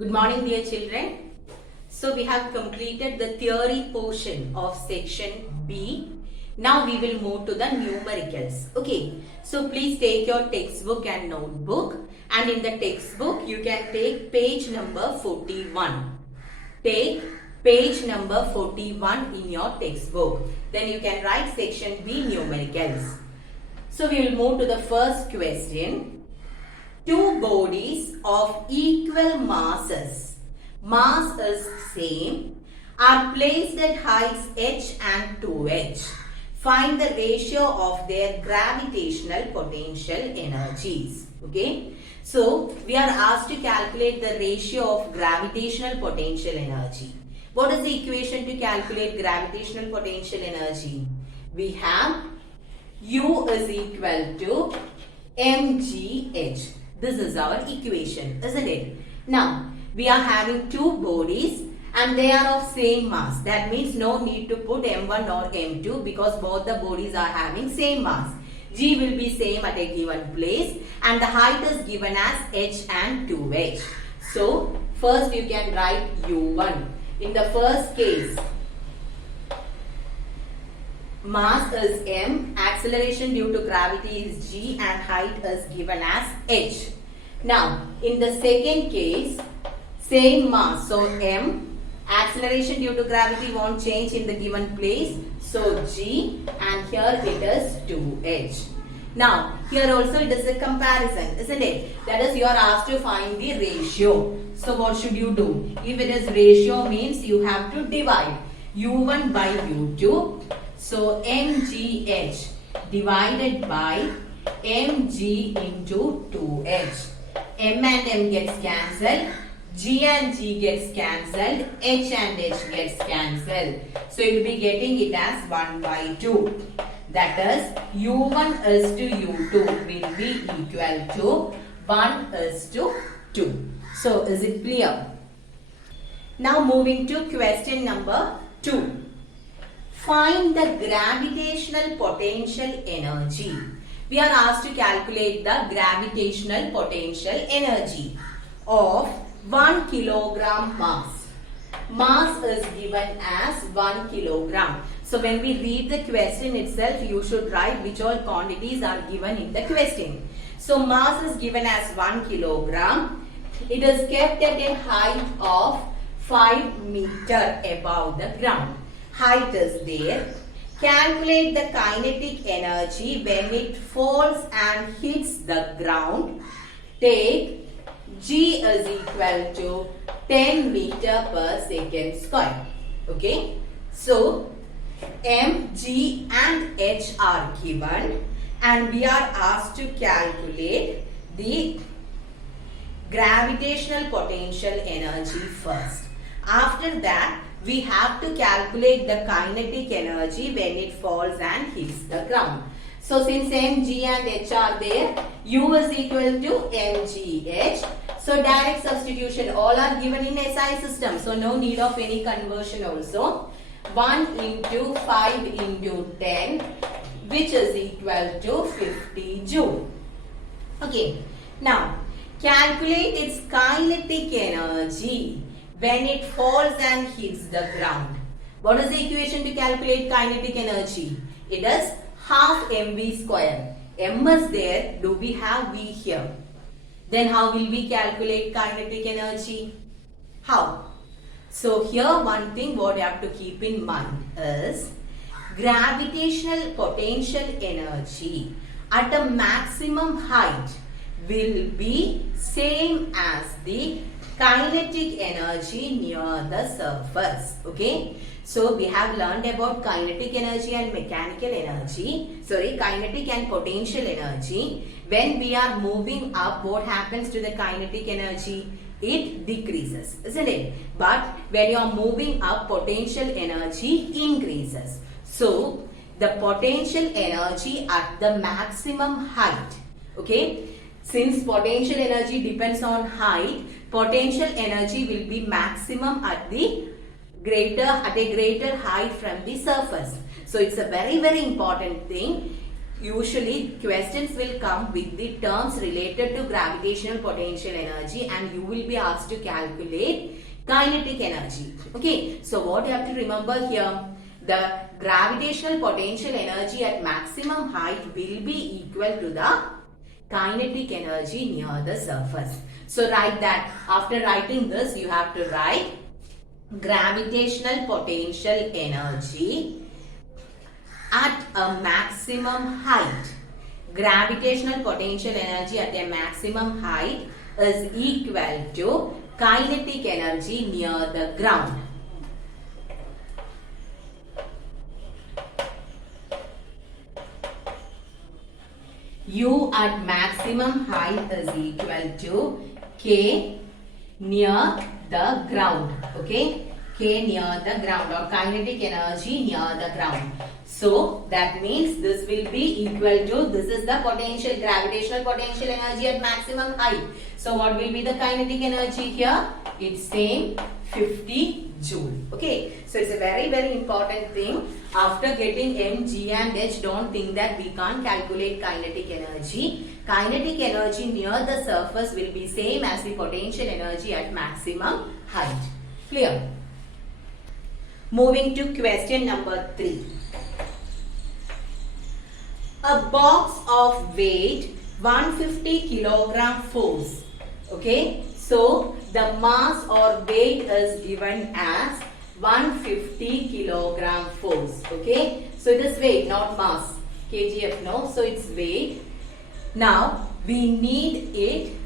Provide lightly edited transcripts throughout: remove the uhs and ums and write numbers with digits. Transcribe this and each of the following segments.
Good morning, dear children. So we have completed the theory portion of section B. Now we will move to the numericals. Okay. So please take your textbook and notebook. And in the textbook, you can take page number 41. Take page number 41 in your textbook. Then you can write section B numericals. So we will move to the first question. Two bodies of equal masses, mass is same, are placed at heights h and 2h. Find the ratio of their gravitational potential energies. Okay. So, we are asked to calculate the ratio of gravitational potential energy. What is the equation to calculate gravitational potential energy? We have U is equal to mgh. This is our equation, isn't it? Now, we are having two bodies and they are of same mass. That means no need to put m1 or m2 because both the bodies are having same mass. G will be same at a given place and the height is given as h and 2h. So, first you can write u1. In the first case, mass is m, acceleration due to gravity is g and height is given as h. Now, in the second case, same mass, so m, acceleration due to gravity won't change in the given place, so g and here it is 2h. Now, here also it is a comparison, isn't it? That is, you are asked to find the ratio. So, what should you do? If it is ratio means you have to divide u1 by u2. So, mgh divided by mg into 2h. M and m gets cancelled. G and G gets cancelled. H and H gets cancelled. So, you will be getting it as 1 by 2. That is, u1 is to u2 will be equal to 1 is to 2. So, is it clear? Now, moving to question number 2. Find the gravitational potential energy. We are asked to calculate the gravitational potential energy of 1 kilogram mass. Mass is given as 1 kilogram. So, when we read the question itself, you should write which all quantities are given in the question. So, mass is given as 1 kilogram. It is kept at a height of 5 meter above the ground. Height is there. Calculate the kinetic energy when it falls and hits the ground. Take G is equal to 10 meter per second square. Okay. So, M, G and H are given and we are asked to calculate the gravitational potential energy first. After that, we have to calculate the kinetic energy when it falls and hits the ground. So, since M, G and H are there, U is equal to mgh. So, direct substitution, all are given in SI system. So, no need of any conversion also. 1 into 5 into 10 which is equal to 50 joule. Okay. Now, calculate its kinetic energy when it falls and hits the ground. What is the equation to calculate kinetic energy? It is half mv square. M is there. Do we have v here? Then how will we calculate kinetic energy? How? So here one thing what you have to keep in mind is gravitational potential energy at a maximum height will be same as the kinetic energy near the surface. Okay. So, we have learned about kinetic energy and mechanical energy. Sorry, kinetic and potential energy. When we are moving up, what happens to the kinetic energy? It decreases, isn't it? But when you are moving up, potential energy increases. So, the potential energy at the maximum height. Okay. Since potential energy depends on height, potential energy will be maximum at a greater height from the surface. So, it's a very important thing. usually questions will come with the terms related to gravitational potential energy, and you will be asked to calculate kinetic energy. Okay, so what you have to remember here, the gravitational potential energy at maximum height will be equal to the kinetic energy near the surface. So write that. After writing this, you have to write gravitational potential energy at a maximum height. Gravitational potential energy at a maximum height is equal to kinetic energy near the ground. U at maximum height is equal to K near the ground. Okay, K near the ground, or kinetic energy near the ground. So that means this will be equal to, this is the potential, gravitational potential energy at maximum height. So what will be the kinetic energy here? It's same, 50 joule. Okay, so it's a very important thing. After getting M, G and H, don't think that we can't calculate kinetic energy. Kinetic energy near the surface will be same as the potential energy at maximum height. Clear? Moving to question number 3. A box of weight 150 kilogram force. Okay, so the mass or weight is given as 150 kilogram force. Okay, so it is weight, not mass. kgf, no, so it's weight. Now we need it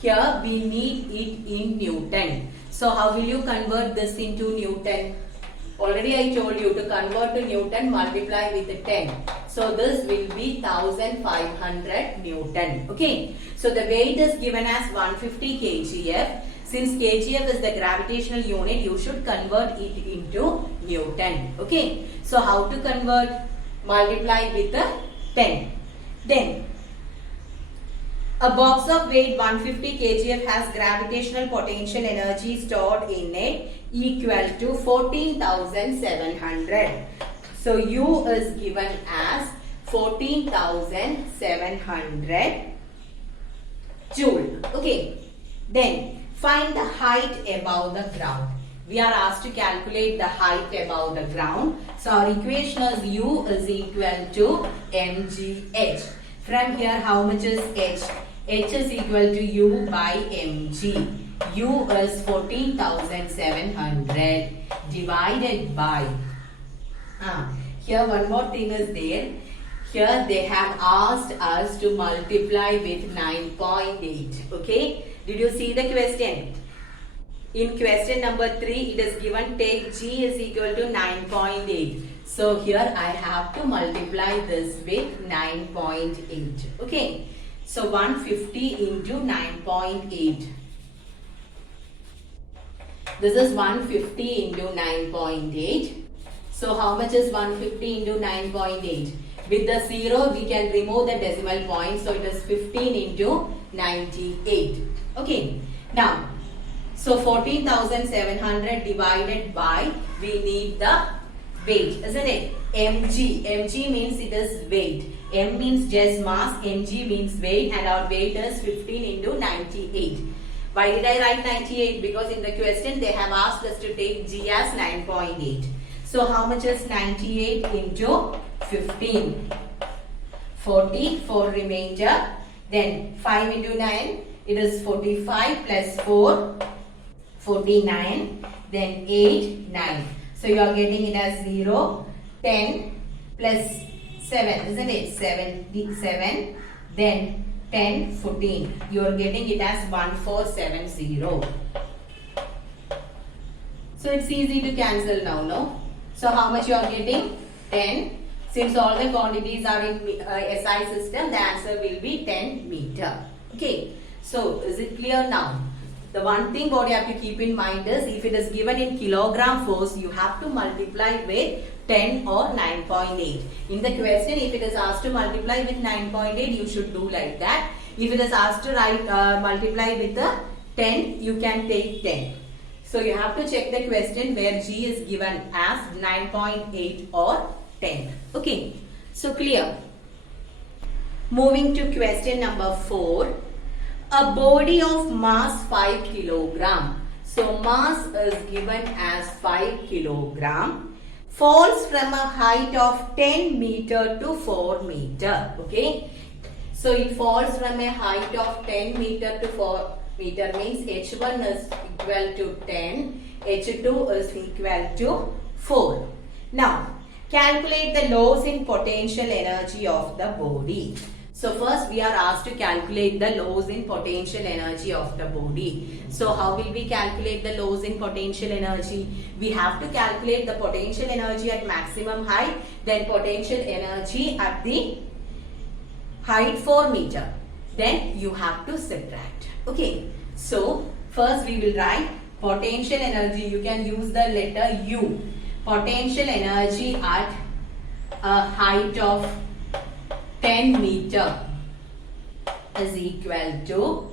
here, we need it in Newton. So how will you convert this into Newton? Already I told you to convert to Newton, multiply with 10. So this will be 1500 Newton. Okay. So the weight is given as 150 kgf. Since kgf is the gravitational unit, you should convert it into Newton. Okay. So how to convert? Multiply with 10. Then a box of weight 150 kgf has gravitational potential energy stored in it equal to 14,700. So U is given as 14,700 joule. Okay. Then find the height above the ground. We are asked to calculate the height above the ground. So our equation is U is equal to mgh. From here, how much is h? H is equal to U by mg. U is 14,700 divided by, here one more thing is there. Here they have asked us to multiply with 9.8. Okay, did you see the question? In question number 3, it is given take G is equal to 9.8. So here I have to multiply this with 9.8. Okay, so 150 into 9.8. This is 150 into 9.8. So how much is 150 into 9.8? With the 0, we can remove the decimal point. So it is 15 into 98. Okay. Now, so 14,700 divided by, we need the weight, isn't it? mg. mg means it is weight. M means just mass. mg means weight, and our weight is 15 into 98. Why did I write 98? Because in the question they have asked us to take G as 9.8. So how much is 98 into 15? 44 remainder. Then 5 into 9, it is 45 plus 4, 49. Then 8, 9. So you are getting it as 0, 10 plus 7, isn't it? 77. Then 10, 14. You are getting it as 1470. So it's easy to cancel now, no? So how much you are getting? 10. Since all the quantities are in SI system, the answer will be 10 meter. Okay. So is it clear now? The one thing what you have to keep in mind is, if it is given in kilogram force, you have to multiply with 10 or 9.8. In the question, if it is asked to multiply with 9.8, you should do like that. If it is asked to multiply with 10, you can take 10. So you have to check the question where G is given as 9.8 or 10. Okay. So clear. Moving to question number 4. A body of mass 5 kilogram. So mass is given as 5 kilogram. Falls from a height of 10 meter to 4 meter. Okay. So it falls from a height of 10 meter to 4 meter means H1 is equal to 10. H2 is equal to 4. Now calculate the loss in potential energy of the body. So first we are asked to calculate the loss in potential energy of the body. So how will we calculate the loss in potential energy? We have to calculate the potential energy at maximum height, then potential energy at the height 4 meter. Then you have to subtract. Okay. So first we will write potential energy. You can use the letter U. Potential energy at a height of 10 meter is equal to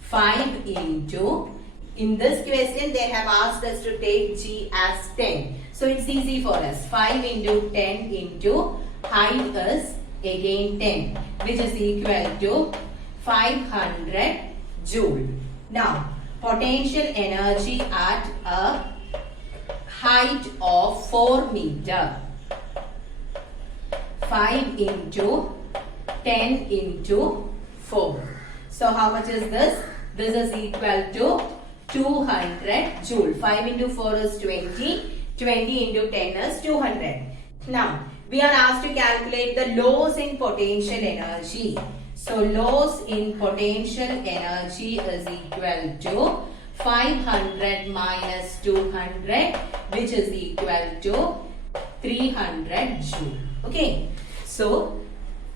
5 into, in this question they have asked us to take G as 10. So it's easy for us. 5 into 10 into height is again 10, which is equal to 500 joule. Now potential energy at a height of 4 meter. 5 into 10 into 4. So how much is this? This is equal to 200 joule. 5 into 4 is 20. 20 into 10 is 200. Now we are asked to calculate the loss in potential energy. So loss in potential energy is equal to 500 minus 200, which is equal to 300 joule. Okay. So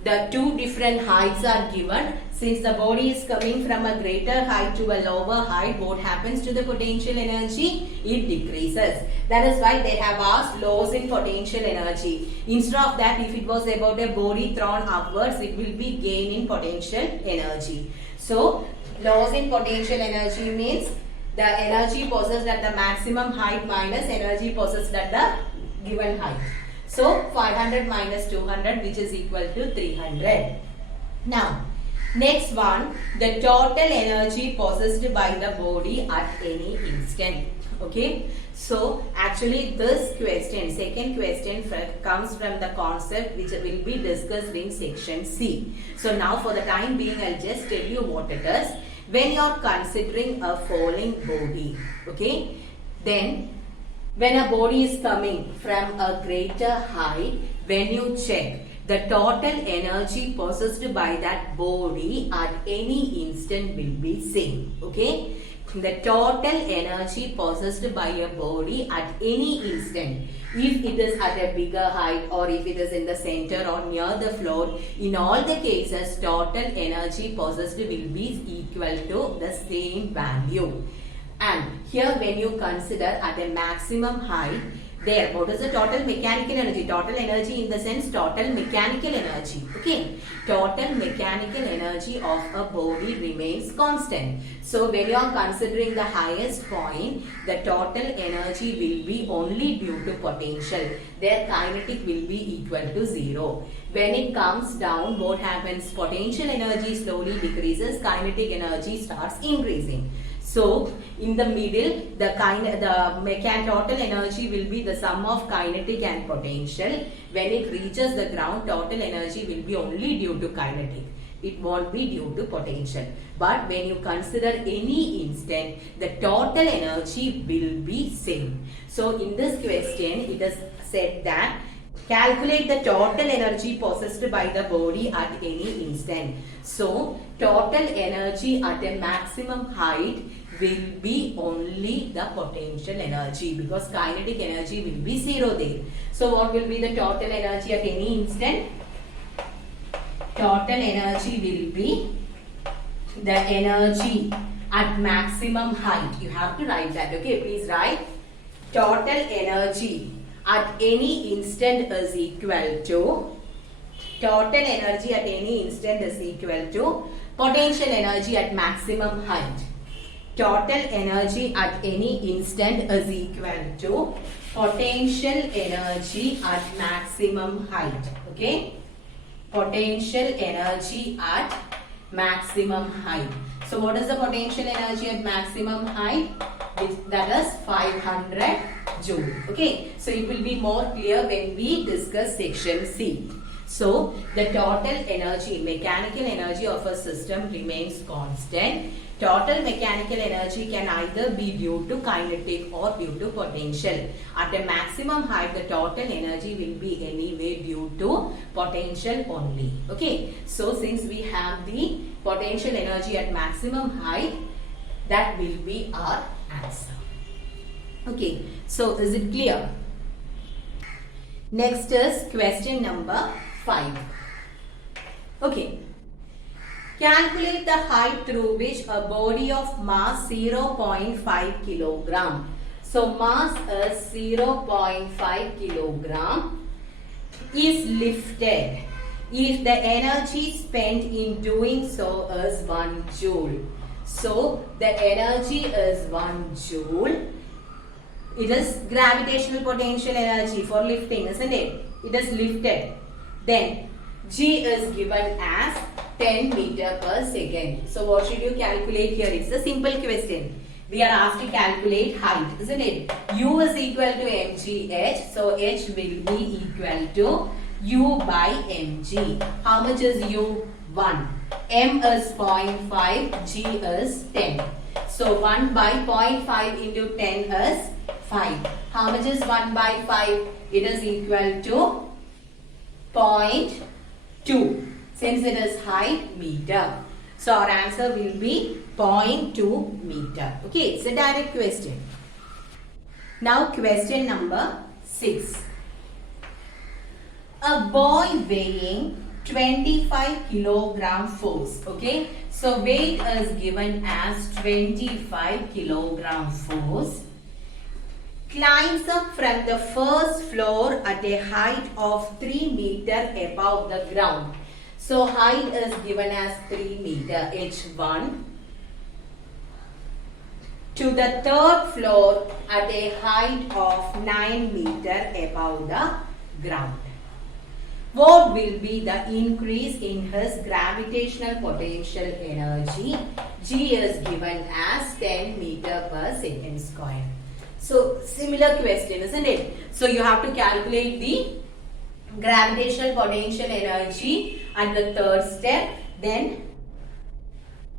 the two different heights are given. Since the body is coming from a greater height to a lower height, what happens to the potential energy? It decreases. That is why they have asked loss in potential energy. Instead of that, if it was about a body thrown upwards, it will be gain in potential energy. So loss in potential energy means the energy possessed at the maximum height minus energy possessed at the given height. So 500 minus 200, which is equal to 300. Now next one, the total energy possessed by the body at any instant. Okay. So actually this question, second question comes from the concept which will be discussed in section C. So now for the time being, I'll just tell you what it is. When you are considering a falling body, okay, then when a body is coming from a greater height, when you check, the total energy possessed by that body at any instant will be same. Okay. The total energy possessed by a body at any instant, if it is at a bigger height or if it is in the center or near the floor, in all the cases total energy possessed will be equal to the same value. And here when you consider at a maximum height, there what is the total mechanical energy? Total energy in the sense total mechanical energy. Okay. Total mechanical energy of a body remains constant. So when you are considering the highest point, the total energy will be only due to potential. Their kinetic will be equal to 0. When it comes down, what happens? Potential energy slowly decreases, kinetic energy starts increasing. So in the middle, the total energy will be the sum of kinetic and potential. When it reaches the ground, total energy will be only due to kinetic. It won't be due to potential. But when you consider any instant, the total energy will be same. So in this question, it is said that calculate the total energy possessed by the body at any instant. So total energy at a maximum height will be only the potential energy, because kinetic energy will be 0 there. So what will be the total energy at any instant? Total energy will be the energy at maximum height. You have to write that. Okay, please write. Total energy at any instant is equal to, total energy at any instant is equal to potential energy at maximum height. Total energy at any instant is equal to potential energy at maximum height. Okay, potential energy at maximum height. So what is the potential energy at maximum height? That is 500 joule. Okay, so it will be more clear when we discuss section C. So the total energy, mechanical energy of a system remains constant. Total mechanical energy can either be due to kinetic or due to potential. At a maximum height, the total energy will be anyway due to potential only. Okay, so since we have the potential energy at maximum height, that will be our answer. Okay, so is it clear? Next is question number 5. Okay. Calculate the height through which a body of mass 0.5 kilogram. So mass is 0.5 kilogram is lifted if the energy spent in doing so is 1 joule. So the energy is 1 joule. It is gravitational potential energy for lifting, isn't it? It is lifted. Then G is given as 10 meter per second. So what should you calculate here? It's a simple question. We are asked to calculate height, isn't it? U is equal to mgh. So h will be equal to U by mg. How much is U? 1. M is 0.5. G is 10. So 1 by 0.5 into 10 is 5. How much is 1 by 5? It is equal to 0.2. Since it is height, meter. So our answer will be 0.2 meter. Okay, it's a direct question. Now question number 6. A boy weighing 25 kilogram force. Okay, so weight is given as 25 kilogram force. Climbs up from the first floor at a height of 3 meter above the ground. So height is given as 3 meter, h1, to the third floor at a height of 9 meter above the ground. What will be the increase in his gravitational potential energy? G is given as 10 meter per second square. So similar question, isn't it? So you have to calculate the gravitational potential energy at the third step, then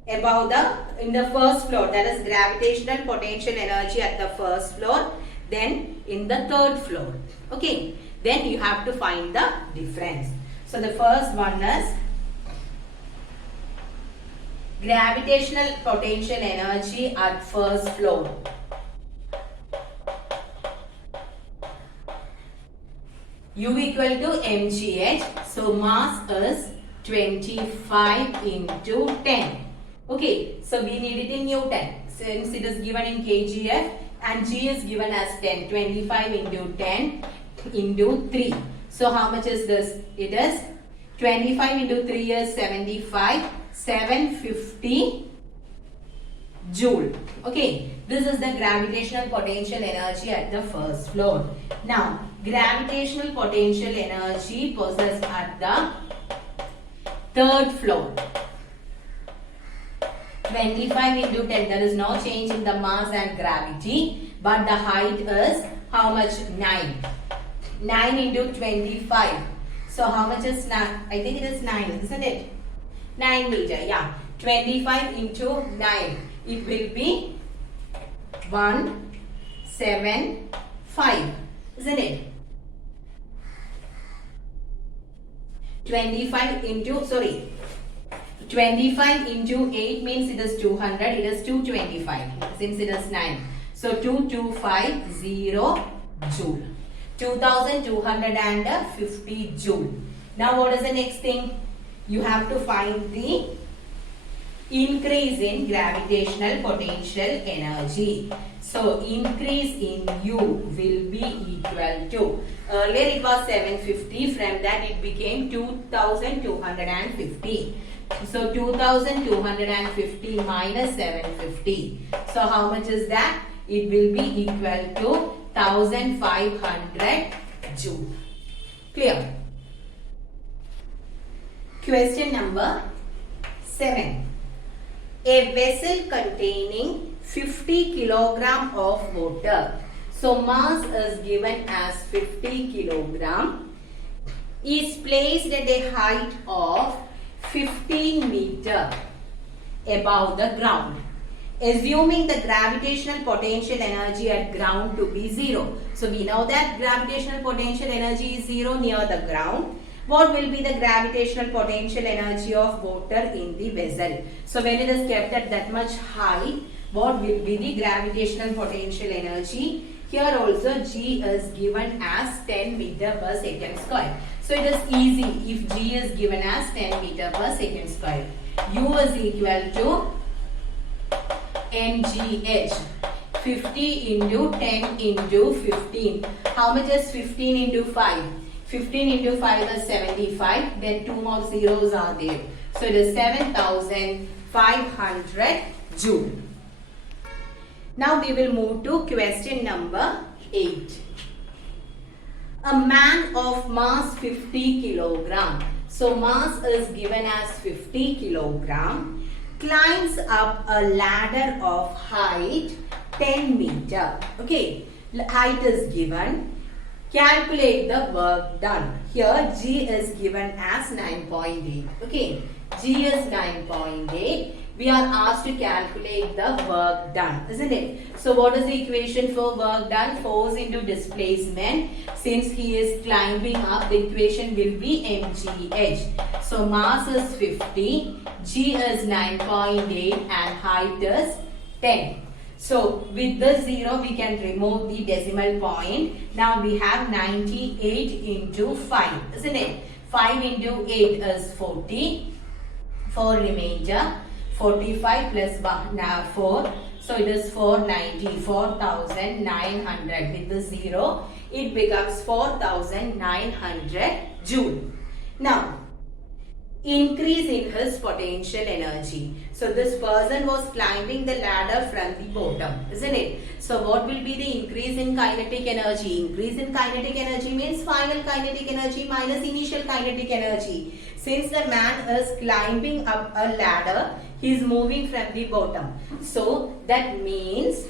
above in the first floor, that is gravitational potential energy at the first floor, then in the third floor. Okay, then you have to find the difference. So the first one is gravitational potential energy at first floor. U equal to mgh. So mass is 25 into 10. Okay, so we need it in Newton. Since it is given in kgf and G is given as 10. 25 into 10 into 3. So how much is this? It is 25 into 3 is 75. 750 joule. Okay, this is the gravitational potential energy at the first floor. Now, gravitational potential energy possessed at the third floor. 25 into 10, there is no change in the mass and gravity, but the height is how much? 9. 9 into 25. So how much is 9? I think it is 9, isn't it? 9 meter, yeah. 25 into 9. It will be 175, isn't it? 25 into 8 means it is 200. It is 225 since it is 9. So 2250 joule. 2250 joule. Now what is the next thing? You have to find the increase in gravitational potential energy. So increase in U will be equal to, earlier it was 750, from that it became 2250. So 2250 minus 750. So how much is that? It will be equal to 1500 joule. Clear? Question number 7. A vessel containing 50 kilogram of water. So mass is given as 50 kilogram. Is placed at a height of 15 meter above the ground. Assuming the gravitational potential energy at ground to be 0. So we know that gravitational potential energy is 0 near the ground. What will be the gravitational potential energy of water in the vessel? So when it is kept at that much height, what will be the gravitational potential energy? Here also G is given as 10 meter per second square. So it is easy if G is given as 10 meter per second square. U is equal to mgh, 50 into 10 into 15. How much is 15 into 5? 15 into 5 is 75. Then 2 more zeros are there. So it is 7500 joule. Now we will move to question number 8. A man of mass 50 kilogram. So mass is given as 50 kilogram. Climbs up a ladder of height 10 meter. Okay, height is given. Calculate the work done. Here G is given as 9.8. Okay, G is 9.8. We are asked to calculate the work done, isn't it? So what is the equation for work done? Force into displacement. Since he is climbing up, the equation will be mgh. So mass is 50, G is 9.8 and height is 10. So with the 0 we can remove the decimal point. Now we have 98 into 5, isn't it? 5 into 8 is 40. 4 remainder. 45 plus 4. So it is 490, 4900. With the 0, it becomes 4900 joule. Now, increase in his potential energy. So this person was climbing the ladder from the bottom, isn't it? So what will be the increase in kinetic energy? Increase in kinetic energy means final kinetic energy minus initial kinetic energy. Since the man is climbing up a ladder, he is moving from the bottom. So that means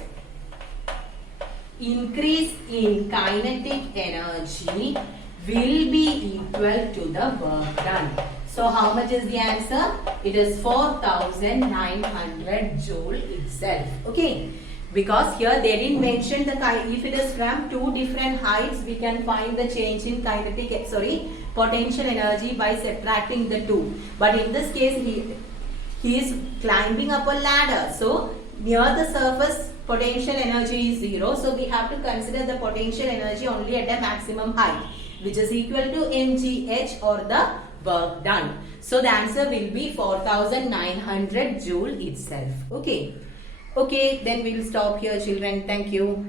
increase in kinetic energy will be equal to the work done. So how much is the answer? It is 4900 joule itself. Okay. Because here they didn't mention the if it is from two different heights, we can find the change in potential energy by subtracting the two. But in this case, he is climbing up a ladder. So near the surface, potential energy is 0. So we have to consider the potential energy only at a maximum height, which is equal to mgh or the work done. So the answer will be 4900 joule itself. Okay. Okay, then we will stop here, children. Thank you.